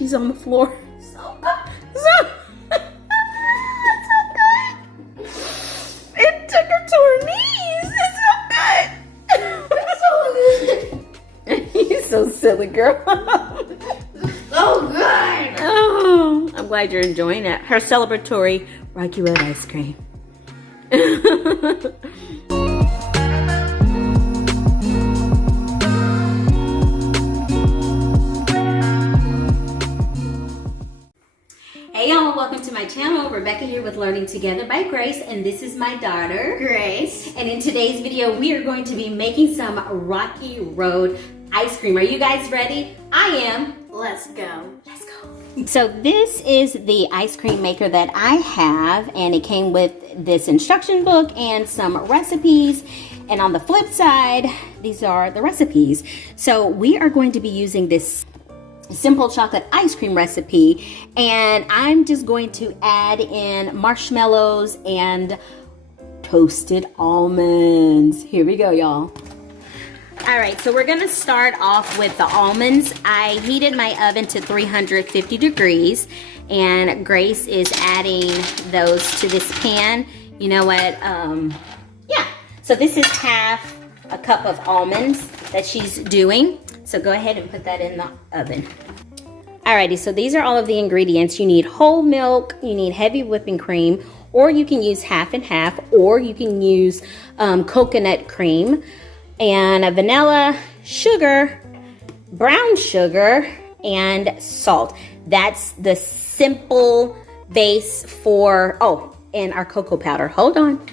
she's on the floor. So good. It took her to her knees. It's so good. You're so silly, girl. So good. Oh, I'm glad you're enjoying it. Her celebratory Rocky Road ice cream. Hey y'all, welcome to my channel. Rebecca here with Learning Together by Grace, and this is my daughter, Grace. And in today's video, we are going to be making some Rocky Road ice cream. Are you guys ready? I am. Let's go. Let's go. So this is the ice cream maker that I have, and it came with this instruction book and some recipes. And on the flip side, these are the recipes. So we are going to be using this simple chocolate ice cream recipe, and I'm just going to add in marshmallows and toasted almonds. Here we go, y'all. All right, so we're gonna start off with the almonds. I heated my oven to 350 degrees, and Grace is adding those to this pan. You know what, yeah. So this is half a cup of almonds that she's doing. So go ahead and put that in the oven. Alrighty, so these are all of the ingredients. You need whole milk, you need heavy whipping cream, or you can use half and half, or you can use coconut cream, and a vanilla, sugar, brown sugar, and salt. That's the simple base for, oh, and our cocoa powder. Hold on.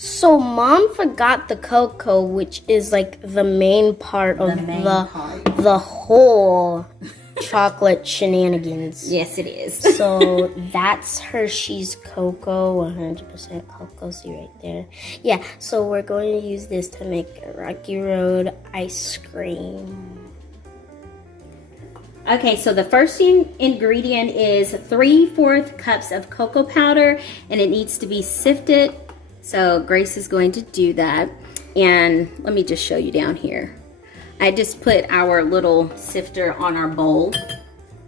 So Mom forgot the cocoa, which is like the main part of the whole chocolate shenanigans. Yes, it is. So that's Hershey's cocoa, 100% cocoa, see right there. Yeah, so we're going to use this to make Rocky Road ice cream. Okay, so the first ingredient is 3/4 cups of cocoa powder, and it needs to be sifted. So Grace is going to do that. And let me just show you down here. I just put our little sifter on our bowl,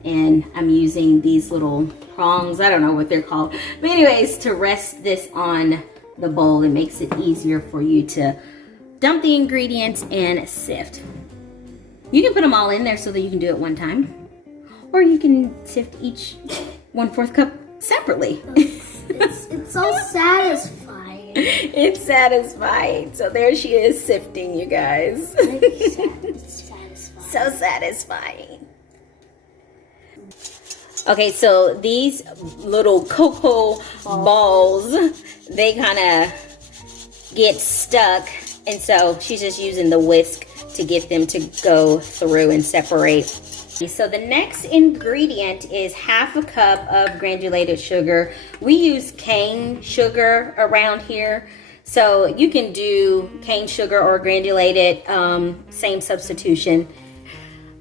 and I'm using these little prongs, I don't know what they're called. But anyways, to rest this on the bowl, it makes it easier for you to dump the ingredients and sift. You can put them all in there so that you can do it one time. Or you can sift each 1/4 cup separately. It's so satisfying. It's satisfying. So there she is sifting, you guys. It's satisfying. So satisfying. Okay, so these little cocoa balls, they kind of get stuck, and so she's just using the whisk to get them to go through and separate. So the next ingredient is half a cup of granulated sugar. We use cane sugar around here, so you can do cane sugar or granulated, same substitution.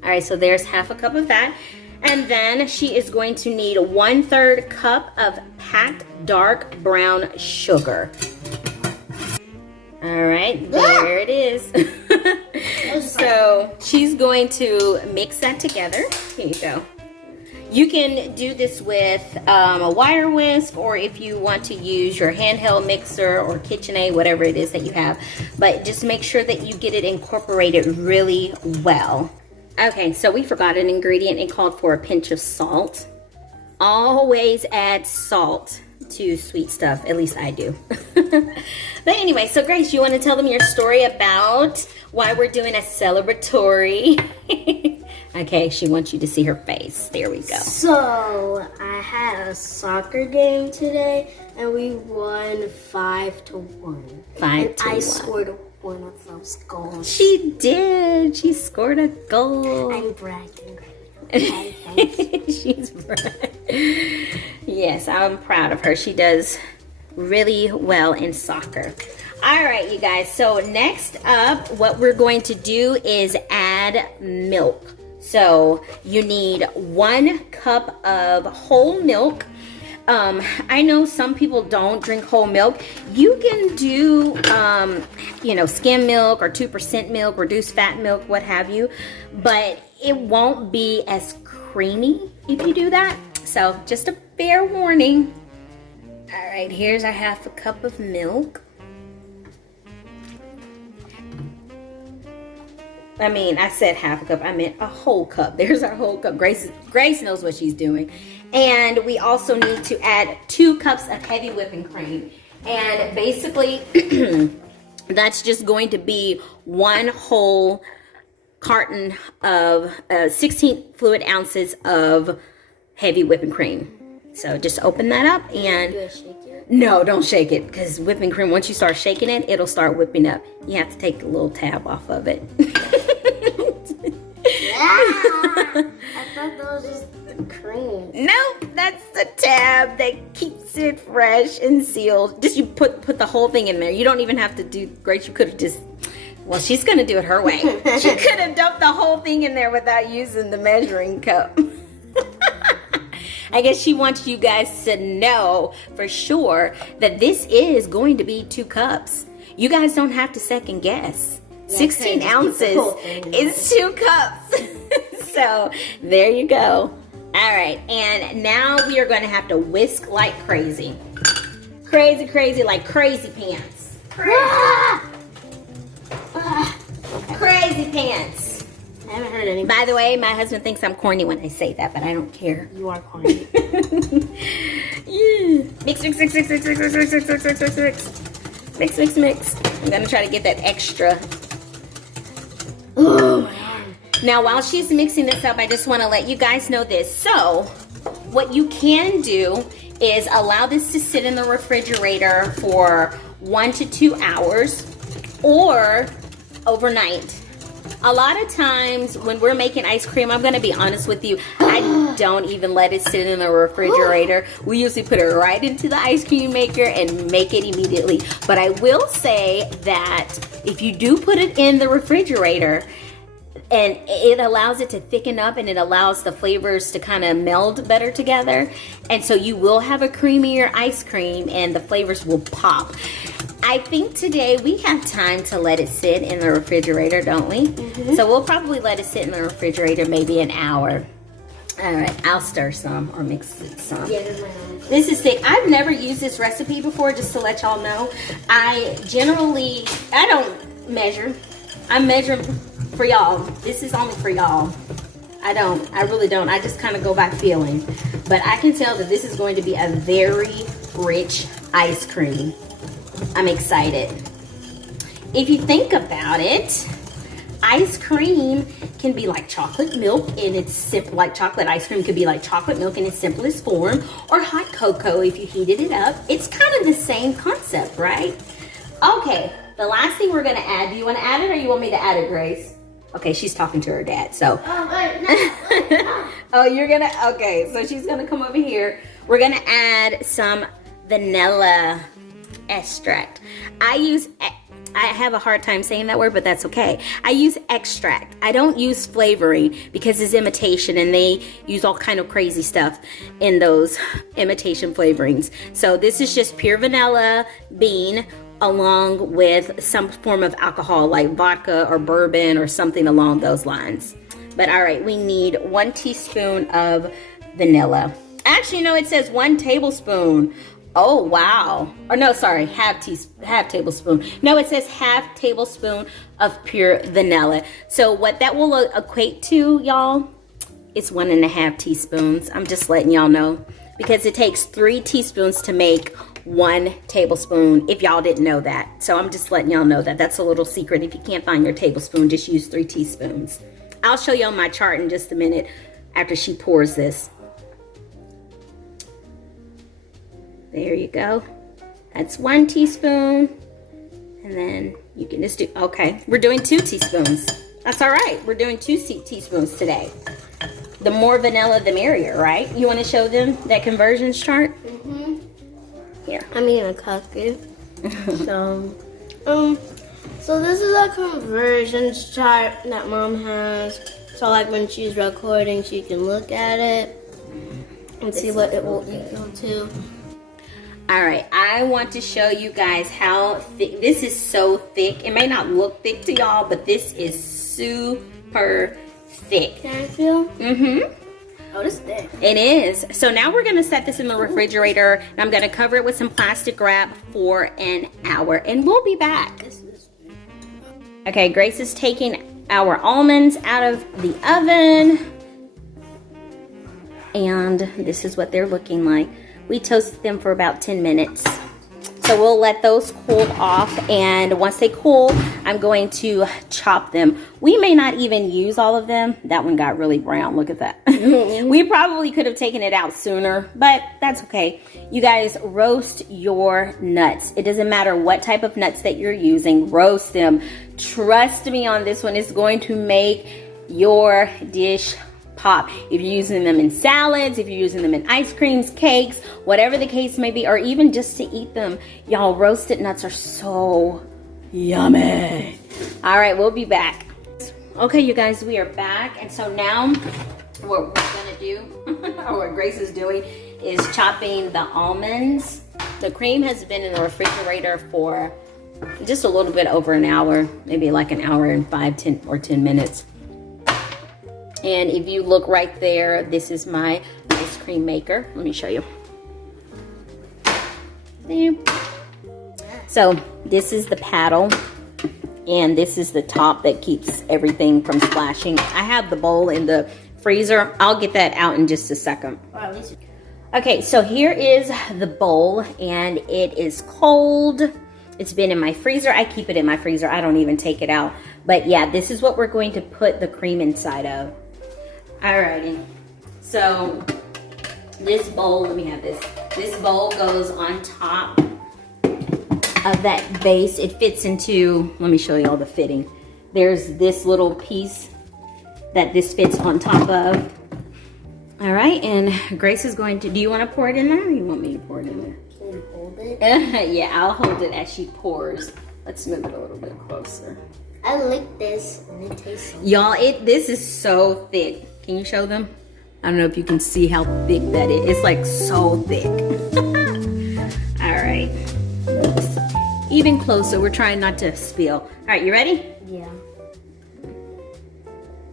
All right, so there's half a cup of that. And then she is going to need 1/3 cup of packed dark brown sugar. All right, there it is. So she's going to mix that together. Here you go. You can do this with a wire whisk, or if you want to use your handheld mixer or KitchenAid, whatever it is that you have. But just make sure that you get it incorporated really well. Okay, so we forgot an ingredient. It called for a pinch of salt. Always add salt to sweet stuff, at least I do. But anyway, so Grace, you want to tell them your story about why we're doing a celebratory? Okay, she wants you to see her face. There we go. So I had a soccer game today, and we won 5-1. 5-1. I scored one of those goals. She did. She scored a goal. I'm bragging right now. She's right. Yes, I'm proud of her. She does really well in soccer. All right, you guys. So next up, what we're going to do is add milk. So you need 1 cup of whole milk. I know some people don't drink whole milk. You can do, you know, skim milk or 2% milk, reduced fat milk, what have you. But it won't be as creamy creamy if you do that. So just a fair warning. All right, here's our half a cup of milk. I mean, I said half a cup, I meant a whole cup. There's our whole cup. Grace knows what she's doing. And we also need to add 2 cups of heavy whipping cream. And basically, that's just going to be 1 whole carton of 16 fluid ounces of heavy whipping cream. So just open that up and... Do I shake it? No, don't shake it, because whipping cream, once you start shaking it, it'll start whipping up. You have to take the little tab off of it. I thought that was just cream. No, that's the tab that keeps it fresh and sealed. Just you put the whole thing in there. You don't even have to do, Grace, you could have just, well, she's going to do it her way. She could have dumped the whole thing in there without using the measuring cup. I guess she wants you guys to know for sure that this is going to be 2 cups. You guys don't have to second guess. 16 ounces is 2 cups. So there you go. All right, and now we are going to have to whisk like crazy. Crazy, crazy, like crazy pants. Crazy pants. I haven't heard any. By the way, my husband thinks I'm corny when I say that, but I don't care. You are corny. Yeah. Mix, mix, mix, mix, mix, mix, mix, mix, mix, mix, mix, mix. Mix, mix, mix. I'm gonna try to get that extra. Ooh. Now, while she's mixing this up, I just want to let you guys know this. So, what you can do is allow this to sit in the refrigerator for 1 to 2 hours or overnight. A lot of times when we're making ice cream, I'm going to be honest with you, I don't even let it sit in the refrigerator. We usually put it right into the ice cream maker and make it immediately. But I will say that if you do put it in the refrigerator, and it allows it to thicken up and it allows the flavors to kind of meld better together. And so you will have a creamier ice cream and the flavors will pop. I think today we have time to let it sit in the refrigerator, don't we? Mm-hmm. So we'll probably let it sit in the refrigerator maybe an hour. All right, I'll stir some or mix it some. Yeah, this is thick. I've never used this recipe before, just to let y'all know. I don't measure. I'm measuring for y'all. This is only for y'all. I really don't. I just kind of go by feeling. But I can tell that this is going to be a very rich ice cream. I'm excited. If you think about it, ice cream can be like chocolate milk in its simple, like chocolate ice cream could be like chocolate milk in its simplest form, or hot cocoa if you heated it up. It's kind of the same concept, right? Okay, the last thing we're gonna add, do you wanna add it or you want me to add it, Grace? Okay, she's talking to her dad, so. Oh, you're gonna, okay, so she's gonna come over here. We're gonna add some vanilla extract. I have a hard time saying that word, but that's okay. I use extract. I don't use flavoring because it's imitation and they use all kind of crazy stuff in those imitation flavorings. So this is just pure vanilla bean along with some form of alcohol like vodka or bourbon or something along those lines. But all right, we need 1 teaspoon of vanilla. Actually, no, it says 1 tablespoon. Oh, wow. Or no, sorry, half tablespoon. No, it says half tablespoon of pure vanilla. So what that will equate to, y'all, it's 1.5 teaspoons. I'm just letting y'all know because it takes 3 teaspoons to make 1 tablespoon, if y'all didn't know that. So I'm just letting y'all know that. That's a little secret. If you can't find your tablespoon, just use 3 teaspoons. I'll show y'all my chart in just a minute after she pours this. There you go. That's 1 teaspoon. And then you can just do, okay, we're doing 2 teaspoons. That's all right. We're doing 2 teaspoons today. The more vanilla, the merrier, right? You want to show them that conversions chart? Mm-hmm. Here. I'm eating a cookie. So this is a conversions chart that Mom has. So like when she's recording, she can look at it and see what it will equal to. All right, I want to show you guys how thick. This is so thick. It may not look thick to y'all, but this is super thick. Can I feel? Mm-hmm. Oh, this is thick. It is. So now we're gonna set this in the refrigerator, and I'm gonna cover it with some plastic wrap for an hour, and we'll be back. Okay, Grace is taking our almonds out of the oven, and this is what they're looking like. We toasted them for about 10 minutes. So we'll let those cool off, and once they cool, I'm going to chop them. We may not even use all of them. That one got really brown, look at that. We probably could have taken it out sooner, but that's okay. You guys, roast your nuts. It doesn't matter what type of nuts that you're using, roast them. Trust me on this one, it's going to make your dish pop. If you're using them in salads, if you're using them in ice creams, cakes, whatever the case may be, or even just to eat them, y'all, roasted nuts are so yummy. All right, we'll be back. Okay, you guys, we are back, and so now what we're gonna do, or what Grace is doing, is chopping the almonds. The cream has been in the refrigerator for just a little bit over an hour, maybe like an hour and 10 minutes. And if you look right there, this is my ice cream maker. Let me show you. There. So this is the paddle, and this is the top that keeps everything from splashing. I have the bowl in the freezer. I'll get that out in just a second. Okay, so here is the bowl, and it is cold. It's been in my freezer. I keep it in my freezer. I don't even take it out. But yeah, this is what we're going to put the cream inside of. Alrighty, so this bowl, let me have this. This bowl goes on top of that base. It fits into, let me show you all the fitting. There's this little piece that this fits on top of. All right, and Grace is going to, do you want to pour it in there, or you want me to pour it in there? Can you hold it? Yeah, I'll hold it as she pours. Let's move it a little bit closer. I like this, and it tastes so Y'all, this is so thick. Can you show them? I don't know if you can see how thick that is. It's like so thick. All right. Even closer. We're trying not to spill. All right, you ready? Yeah.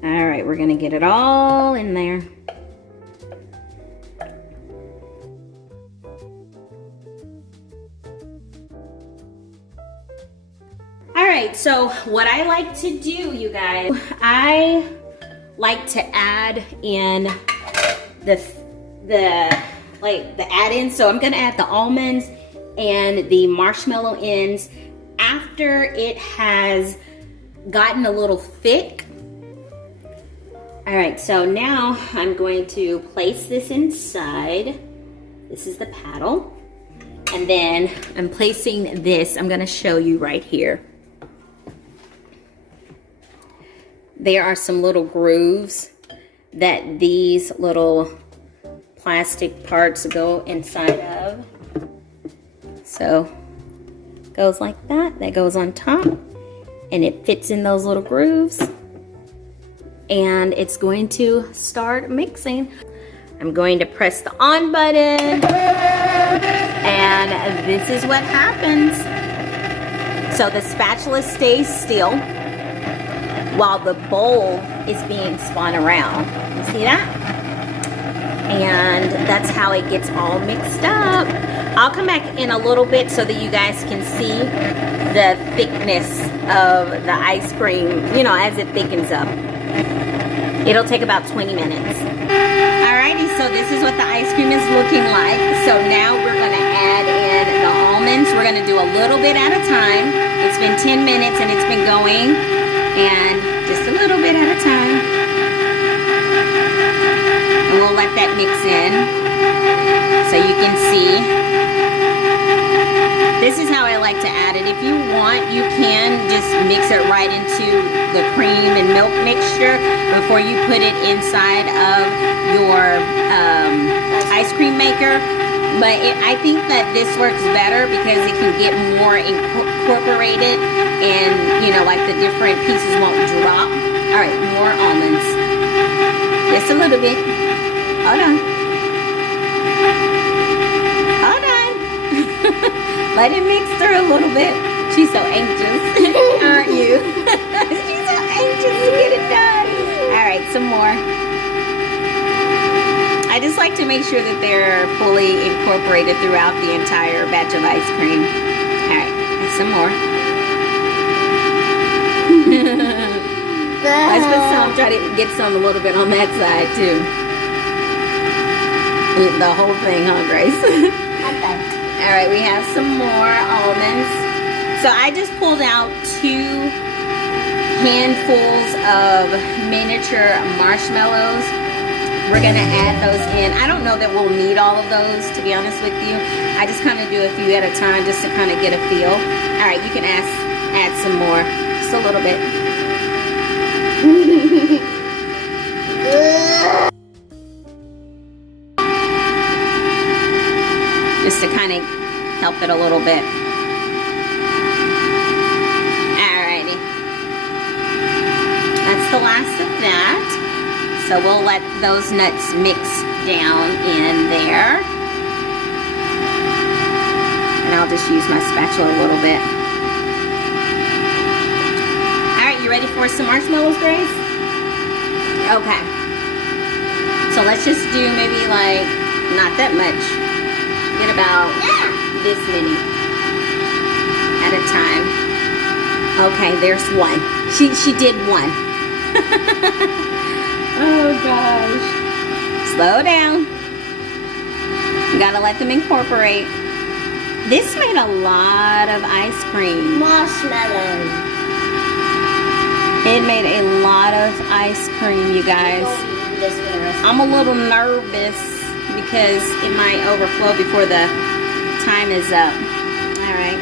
All right, we're gonna get it all in there. All right, so what I like to do, you guys, I like to add in the add-ins. So I'm gonna add the almonds and the marshmallow ends after it has gotten a little thick. All right, so now I'm going to place this inside. This is the paddle. And then I'm placing this, I'm gonna show you right here. There are some little grooves that these little plastic parts go inside of. So goes like that. That goes on top, and it fits in those little grooves. And it's going to start mixing. I'm going to press the on button, and this is what happens. So the spatula stays still while the bowl is being spun around. You see that? And that's how it gets all mixed up. I'll come back in a little bit so that you guys can see the thickness of the ice cream, you know, as it thickens up. It'll take about 20 minutes. Alrighty, so this is what the ice cream is looking like. So now we're gonna add in the almonds. We're gonna do a little bit at a time. It's been 10 minutes and it's been going. And just a little bit at a time. And we'll let that mix in so you can see. This is how I like to add it. If you want, you can just mix it right into the cream and milk mixture before you put it inside of your ice cream maker. But I think that this works better because it can get more incorporated and, you know, like the different pieces won't drop. All right, more almonds. Just a little bit. Hold on. Hold on. Let it mix through a little bit. She's so anxious, aren't you? She's so anxious to get it done. All right, some more. like to make sure that they're fully incorporated throughout the entire batch of ice cream. All right, and some more. Let's put some, try to get some a little bit on that side too. Eat the whole thing, huh, Grace? Okay. All right, we have some more almonds. So I just pulled out 2 handfuls of miniature marshmallows. We're gonna add those in. I don't know that we'll need all of those, to be honest with you. I just kind of do a few at a time just to kind of get a feel. All right, you can add some more, just a little bit. Just to kind of help it a little bit. Alrighty. That's the last of that. So we'll let those nuts mix down in there. And I'll just use my spatula a little bit. Alright, you ready for some marshmallows, Grace? Okay. So let's just do maybe like, not that much. Get about this many at a time. Okay, there's one. She did one. Oh gosh. Slow down. You gotta let them incorporate. This made a lot of ice cream. Marshmallow. It made a lot of ice cream, you guys. I'm a little nervous because it might overflow before the time is up. Alright.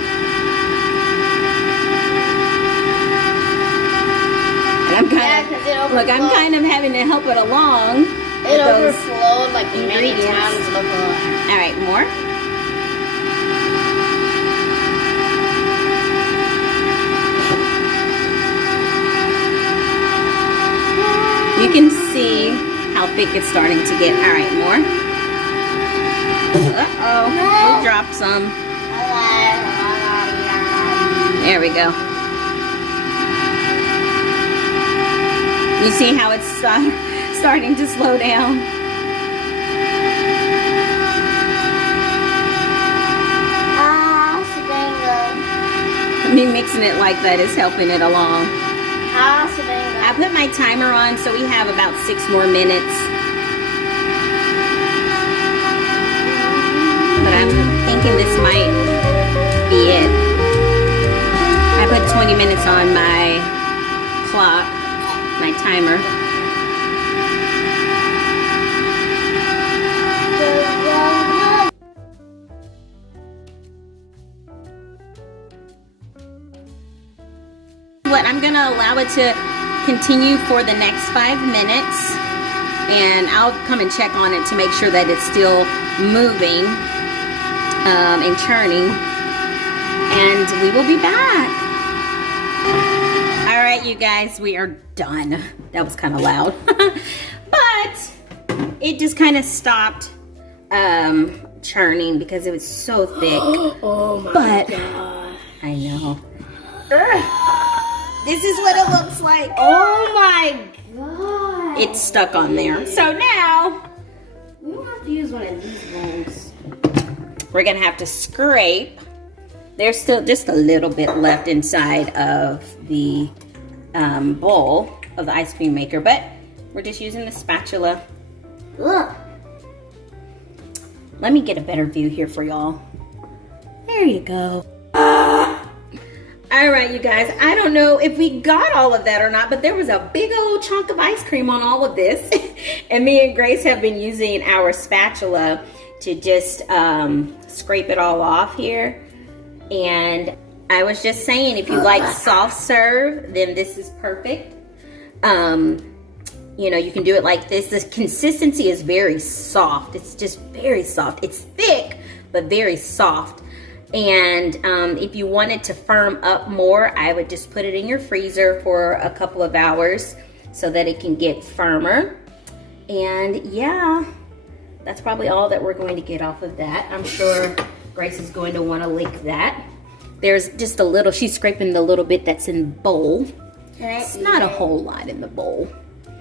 I'm kind of having to help it along. It overflowed like many times before. Alright, more. You can see how thick it's starting to get. Alright, more. Uh-oh, we dropped some. There we go. You see how it's starting to slow down? Me mixing it like that is helping it along. I put my timer on, so we have about 6 more minutes. But I'm thinking this might be it. I put 20 minutes on my clock, my timer. But I'm gonna allow it to continue for the next 5 minutes, and I'll come and check on it to make sure that it's still moving and churning, and we will be back. All right, you guys, we are done. That was kind of loud, but it just kind of stopped churning because it was so thick. Oh my god! I know. This is what it looks like. Oh my god! It's stuck on there. So now we don't have to use one of these bowls. We're gonna have to scrape. There's still just a little bit left inside of the bowl of the ice cream maker, but we're just using the spatula. Look. Let me get a better view here for y'all. There you go. All right, you guys, I don't know if we got all of that or not, but there was a big old chunk of ice cream on all of this. And me and Grace have been using our spatula to just scrape it all off here. And I was just saying, if you like soft serve, then this is perfect. You know, you can do it like this. The consistency is very soft. It's just very soft. It's thick, but very soft. And if you wanted to firm up more, I would just put it in your freezer for a couple of hours so that it can get firmer. And yeah, that's probably all that we're going to get off of that. I'm sure Grace is going to want to lick that. There's just a little, she's scraping the little bit that's in the bowl. It's not a whole lot in the bowl.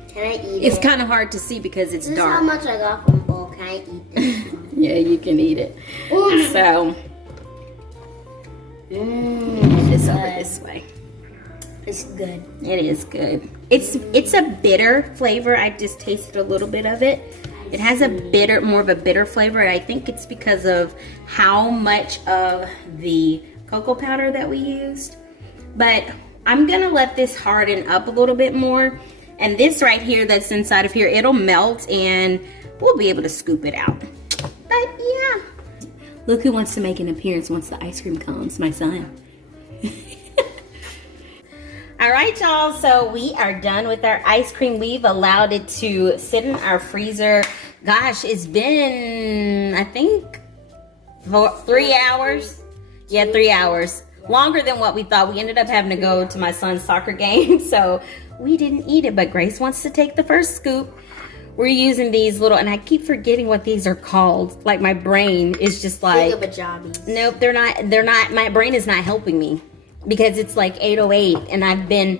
Can I eat it? It's kind of hard to see because it's dark. This is how much I got from bowl. Can I eat this one? Yeah, you can eat it. So, this over this way. It's good. It is good. It's a bitter flavor. I just tasted a little bit of it. It has more of a bitter flavor. And I think it's because of how much of the cocoa powder that we used. But I'm gonna let this harden up a little bit more. And this right here that's inside of here, it'll melt and we'll be able to scoop it out. But yeah. Look who wants to make an appearance once the ice cream comes, my son. All right, y'all, so we are done with our ice cream. We've allowed it to sit in our freezer. Gosh, it's been, I think, 3 hours. Yeah, 3 hours. Longer than what we thought. We ended up having to go to my son's soccer game, so we didn't eat it, but Grace wants to take the first scoop. We're using these little, and I keep forgetting what these are called. Like, my brain is just like, nope, they're not, my brain is not helping me. Because it's like 8:08 and I've been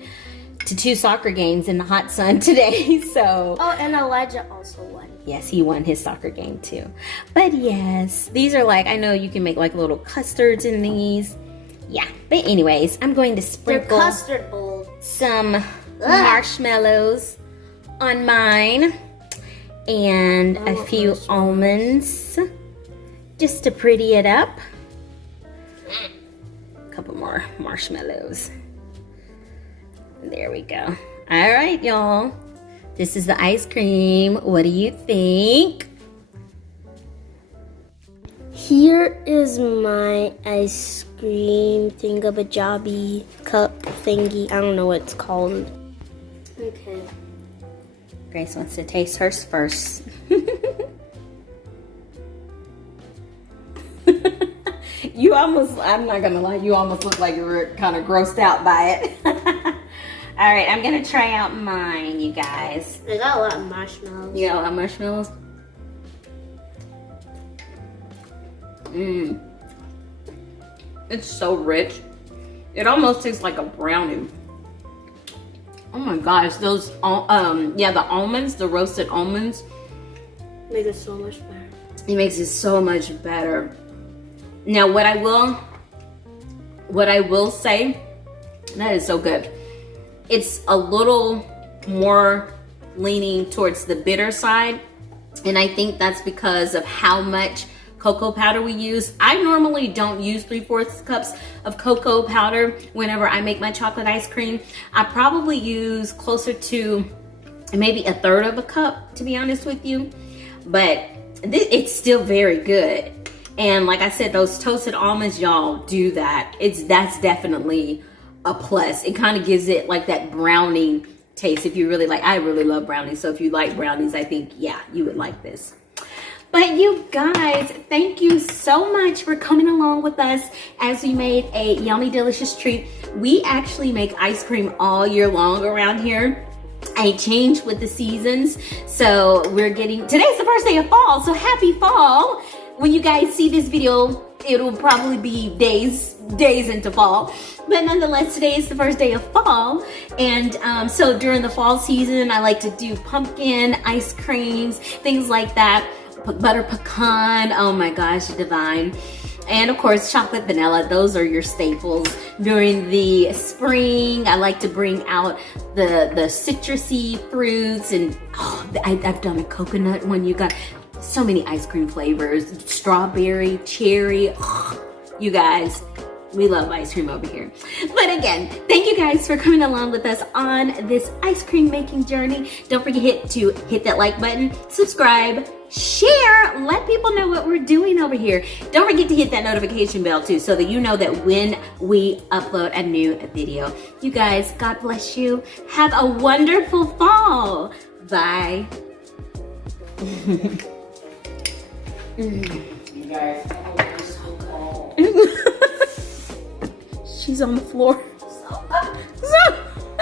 to 2 soccer games in the hot sun today, so. Oh, and Elijah also won. Yes, he won his soccer game too. But yes, these are like, I know you can make like little custards in these. Yeah, but anyways, I'm going to sprinkle custard bowls. Some marshmallows on mine and a few almonds just to pretty it up. Couple more marshmallows. There we go. All right, y'all. This is the ice cream. What do you think? Here is my ice cream thingamajobby cup thingy. I don't know what it's called. Okay. Grace wants to taste hers first. You almost, I'm not gonna lie, you almost look like you were kind of grossed out by it. All right, I'm gonna try out mine, you guys. I got a lot of marshmallows. You got a lot of marshmallows? Mmm. It's so rich. It almost tastes like a brownie. Oh my gosh, those, yeah, the almonds, the roasted almonds. Make it so much better. It makes it so much better. Now, what I will say, that is so good. It's a little more leaning towards the bitter side, and I think that's because of how much cocoa powder we use. I normally don't use 3/4 cups of cocoa powder whenever I make my chocolate ice cream. I probably use closer to maybe 1/3 cup, to be honest with you, but it's still very good. And like I said, those toasted almonds, y'all, do that. That's definitely a plus. It kind of gives it like that brownie taste. If you really like, I really love brownies. So if you like brownies, I think, yeah, you would like this. But you guys, thank you so much for coming along with us as we made a yummy, delicious treat. We actually make ice cream all year long around here. I change with the seasons. So today's the first day of fall. So happy fall. When you guys see this video, it'll probably be days into fall. But nonetheless, today is the first day of fall. And so during the fall season, I like to do pumpkin ice creams, things like that. Butter pecan, oh my gosh, divine. And of course, chocolate vanilla, those are your staples. During the spring, I like to bring out the citrusy fruits. And I've done a coconut one, you got so many ice cream flavors, strawberry, cherry. You guys, we love ice cream over here. But again, thank you guys for coming along with us on this ice cream making journey. Don't forget to hit that like button, subscribe, share, let people know what we're doing over here. Don't forget to hit that notification bell too, so that you know that when we upload a new video. You guys, God bless you. Have a wonderful fall. Bye. You guys, so cold. She's on the floor. So good.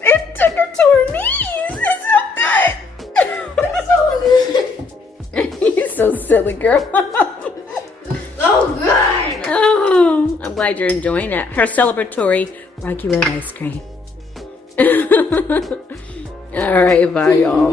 It took her to her knees. It's so good. It's so good. You're so silly, girl. So good. Oh, I'm glad you're enjoying it. Her celebratory Rocky Road ice cream. All right, bye, y'all.